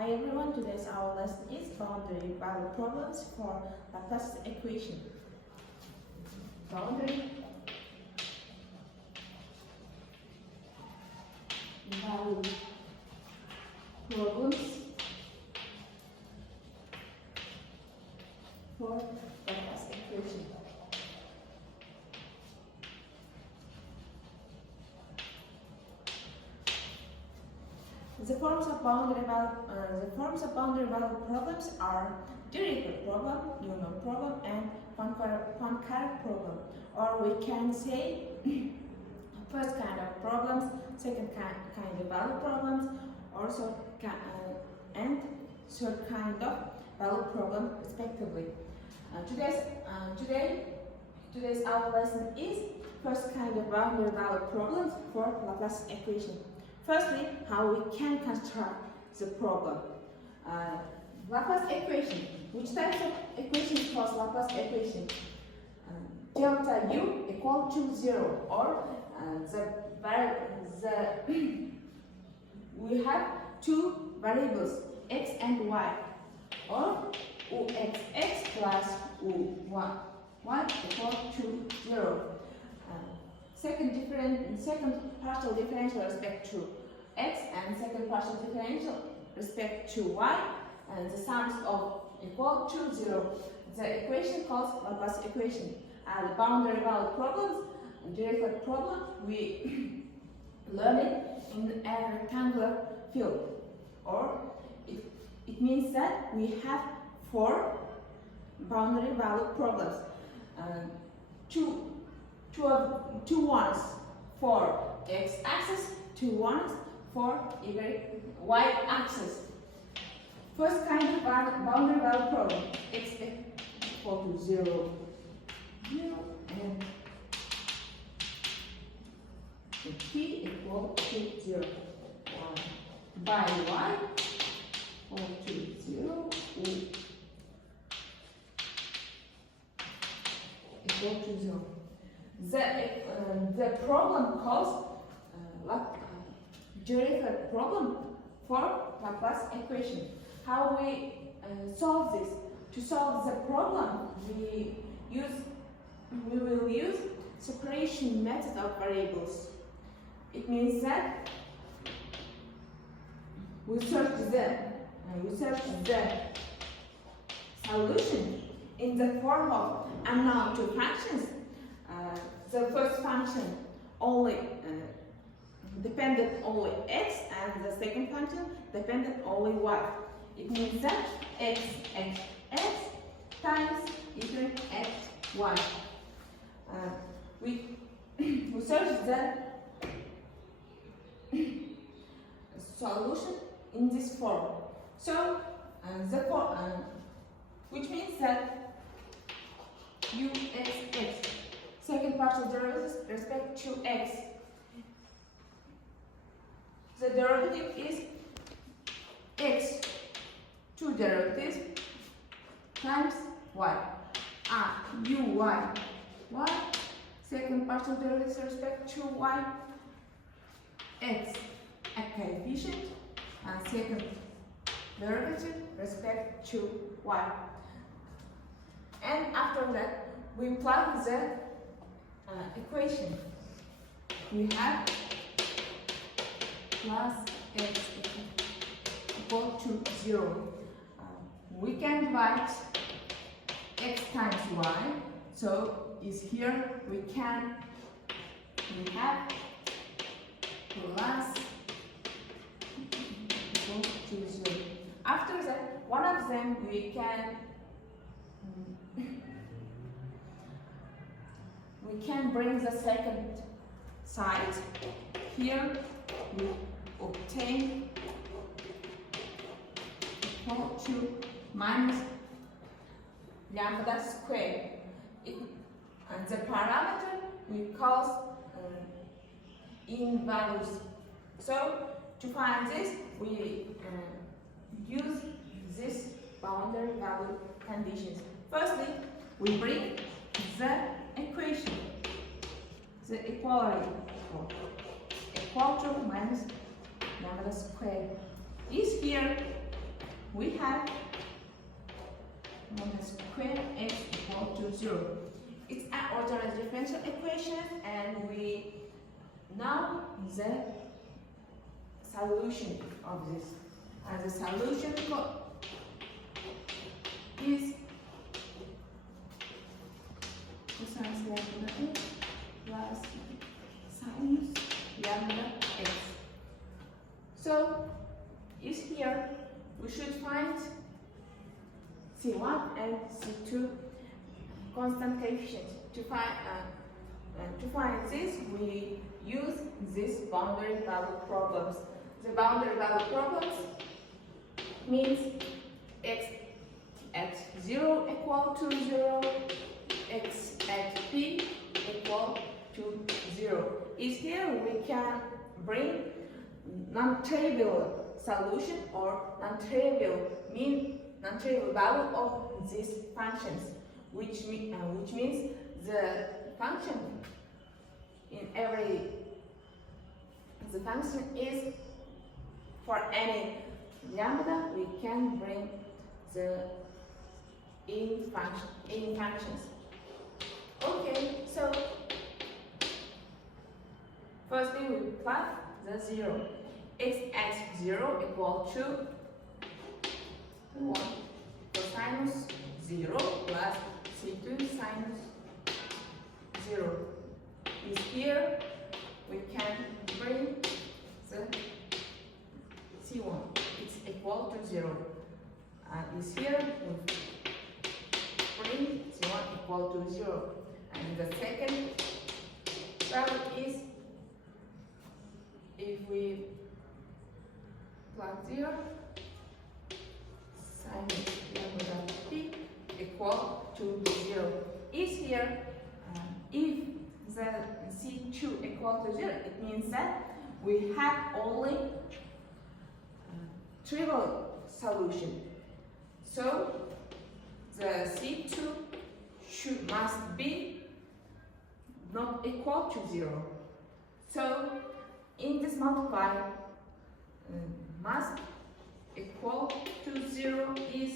Hi everyone, today's our lesson is boundary value problems for Laplace equation. Boundary value problems for Laplace equation. The forms of boundary value problems are Dirichlet problem, Newman problem, and Poincare problem. Or we can say first kind of problems, second kind of value problems, also and third kind of value problem respectively. Today's our lesson is first kind of boundary value problems for Laplace equation. Firstly, how we can construct the problem. Laplace equation. Which types of equations cause Laplace equation? Delta u equal to 0, or we have two variables x and y, or uxx plus uy equal to 0. Second partial differential respect to x and second partial differential respect to y, and the sums of equal to 0. The equation calls Laplace equation. The boundary value problems, Dirichlet problem, we learn it in a rectangular field, or it means that we have 4 boundary value problems. Two ones for x-axis, 2 ones for y-axis. First kind of boundary value problem, x equal to 0, and t equal to 0. By y equal to 0, equal to 0. The problem calls Dirichlet problem for Laplace equation. How we solve this? To solve the problem, we will use separation method of variables. It means that we search the solution in the form of unknown two functions. The first function only dependent only x, and the second function dependent only y. It means that x times equal x y. We search the solution in this form. So which means that uxx, second partial derivative respect to x. The derivative is x, 2 derivatives times y. Y, second partial derivative respect to y, x, a coefficient, and second derivative respect to y. And after that, we plug the equation. We have plus x equal to 0. We can divide x times y, so is here we have plus equal to 0. After that, one of them we can bring the second side. Here we obtain equal to minus lambda squared. And the parameter we call in values. So to find this, we use this boundary value conditions. Firstly, we bring the equation, the equality, equal to minus lambda squared is here we have minus square x equal to 0. It's an ordinary differential equation, and we know the solution of this. And the solution is cosine lambda x plus sinus lambda x. So, is here we should find C1 and C2 constant coefficients. To find this, we use these boundary value problems. The boundary value problems means x at 0 equal to 0, x at p equal to 0. Is here we can bring non-trivial solution or non-trivial value of these functions, which means the function is for any lambda we can bring the in functions. Okay, so firstly we plot the 0. X at 0 equal to 1 cosinus 0 plus C2 sinus 0. Is here we can bring the C1. It's equal to 0. And is here we bring C1 equal to 0. And the second value is, if we plot 0, sinus lambda p equal to 0. Is here, if the C2 equal to 0, it means that we have only trivial solution. So the C2 must be not equal to 0. So in this multiplier, must equal to 0 is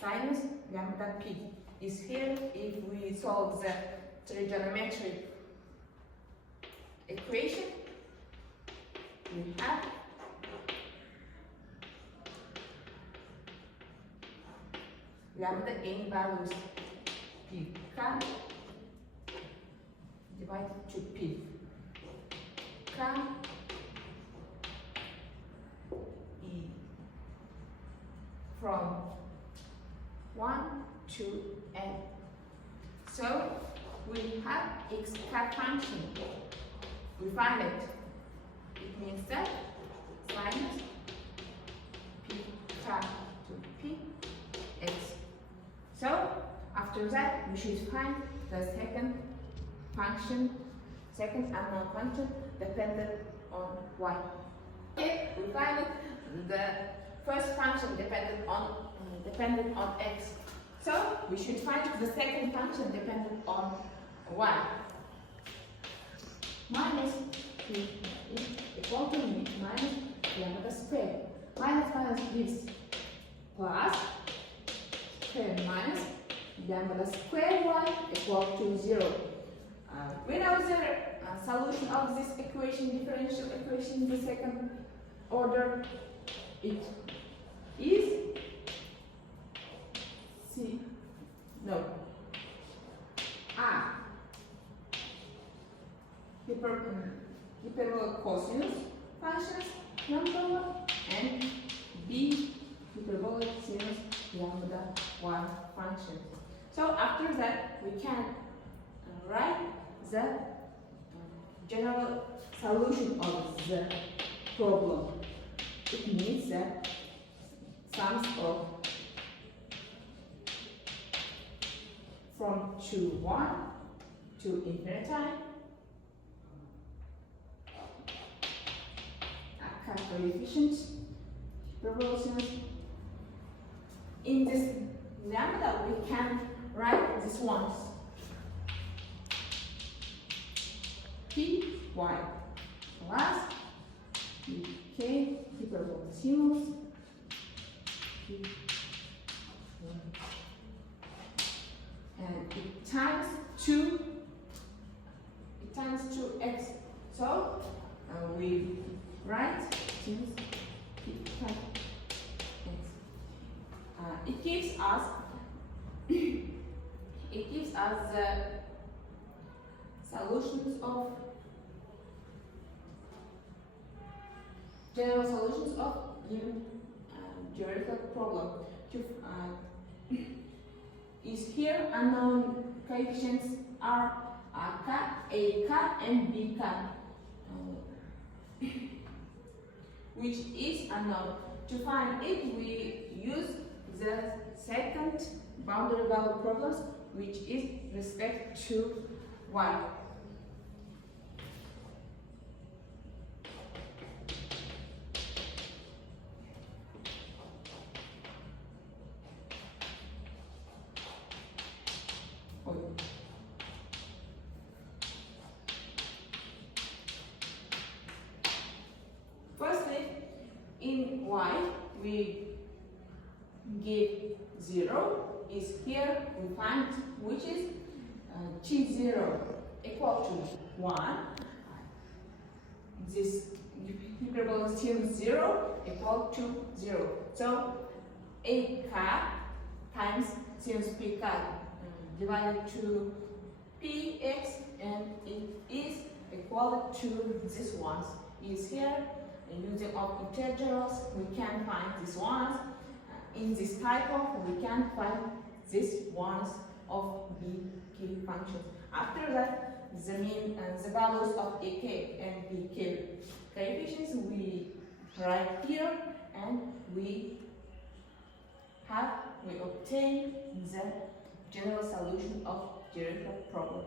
sinus lambda p. Is here if we solve the trigonometric equation, we have lambda in values p k divided to p k e from 1 to n. So we have x function. We find it. It means that sinus p k to p x. So after that, we should find the second unknown function dependent on y. Okay, we find it. The first function dependent on x. So we should find the second function dependent on y. Minus 3 is equal to minus lambda square. Minus gives plus square minus lambda square y equal to 0. We know the solution of this equation, differential equation, the second order, it is hyperbolic cosinus functions, number 1, and b hyperbolic sinus lambda 1 function. So after that, we can write the general solution of the problem. It means that sums of from 1 to infinity coefficients, proportions. In this lambda, we can write these ones. P y plus pk hyperbolic sinus and it times 2x. So we write since it times x. It gives us the solutions of general solutions of given geometrical problem. Is here unknown coefficients are k, and bk, which is unknown. To find it, we use the second boundary value problems, which is respect to y. Firstly, in y, we give 0 is here, we find which is t0 equal to 1. This hyperbola is still 0 equal to 0. So ak times sinus pk divided to px, and it is equal to this ones is here. Using of integers, we can find these ones. In this type of, we can find these ones of bk functions. After that, the mean and the values of ak and bk coefficients we write here, and we obtain the general solution of geometrical problem.